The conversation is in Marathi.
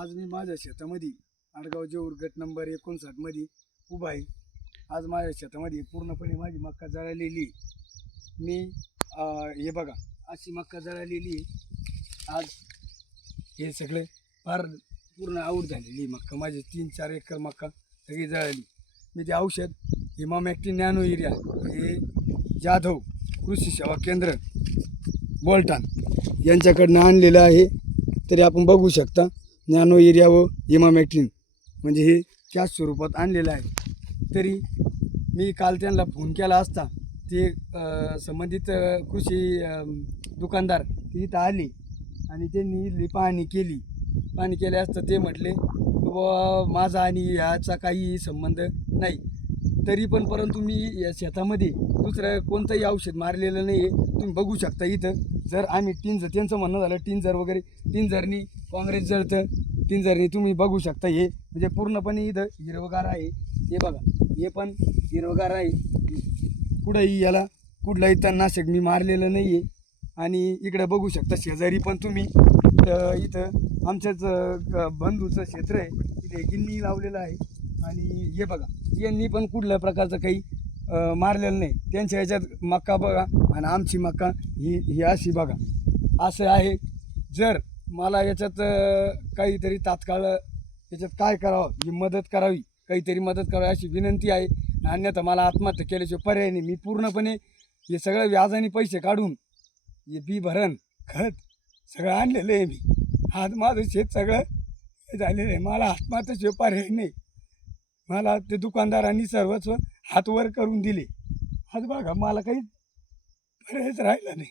आज मी माझ्या शेतामध्ये आडगाव जेऊर गट नंबर एकोणसाठमध्ये उभा आहे. आज माझ्या शेतामध्ये पूर्णपणे माझी मक्का जळालेली मी हे बघा अशी मक्का जळालेली आज हे सगळे फार पूर्ण आऊट झालेली आहे मक्का. माझी तीन चार एकर मक्का सगळी जळाली. मी ते औषध हिमामॅक्टी नॅनो एरिया हे जाधव कृषी सेवा केंद्र बोलटान यांच्याकडनं आणलेलं आहे. तरी आपण बघू शकता नॅनो एरिया व इमामॅक्टिन म्हणजे हे त्याच स्वरूपात आणलेलं आहे. तरी मी काल त्यांना फोन केला असता. ते संबंधित कृषी दुकानदार ते इथं आले आणि त्यांनी इथली पाहणी केली. पाहणी केल्या असतं ते म्हटले व माझा आणि ह्याचा काही संबंध नाही. तरी पण परंतु मी या शेतामध्ये दुसरं कोणतंही औषध मारलेलं नाही आहे तुम्ही बघू शकता इथं. जर आम्ही टिंजर त्यांचं म्हणणं झालं टिंजर वगैरे टिंजरनी काँग्रेस जळतं टिंजरनी तुम्ही बघू शकता हे. म्हणजे पूर्णपणे इथं हिरवगार आहे. हे बघा हे पण हिरवगार आहे. कुठंही याला कुठलाही तणनाशक मी मारलेलं नाही आहे आणि इकडं बघू शकता शेजारी पण तुम्ही. इथं आमच्याच बंधूचं क्षेत्र आहे. इथे गिन्नी लावलेलं आहे. आणि हे बघा यांनी पण कुठल्या प्रकारचं काही मारलेलं नाही. त्यांच्या ह्याच्यात मक्का बघा आणि आमची मक्का ही ही अशी बघा. असं आहे. जर मला याच्यात काहीतरी तात्काळ याच्यात काय करावं ही मदत करावी काहीतरी मदत करावी अशी विनंती आहे. अन्यथा मला आत्महत्या केल्याशिवाय पर्याय नाही. मी पूर्णपणे हे सगळं व्याजाने पैसे काढून हे बी भरण खत सगळं आणलेलं आहे मी. आज माझं शेत सगळं झालेलं आहे. मला आत्महत्याशिवाय पर्याय नाही. मला ते दुकानदारांनी सर्वच हात वर करून दिले. आज बघा मला काही पर्यायच राहिलं नाही.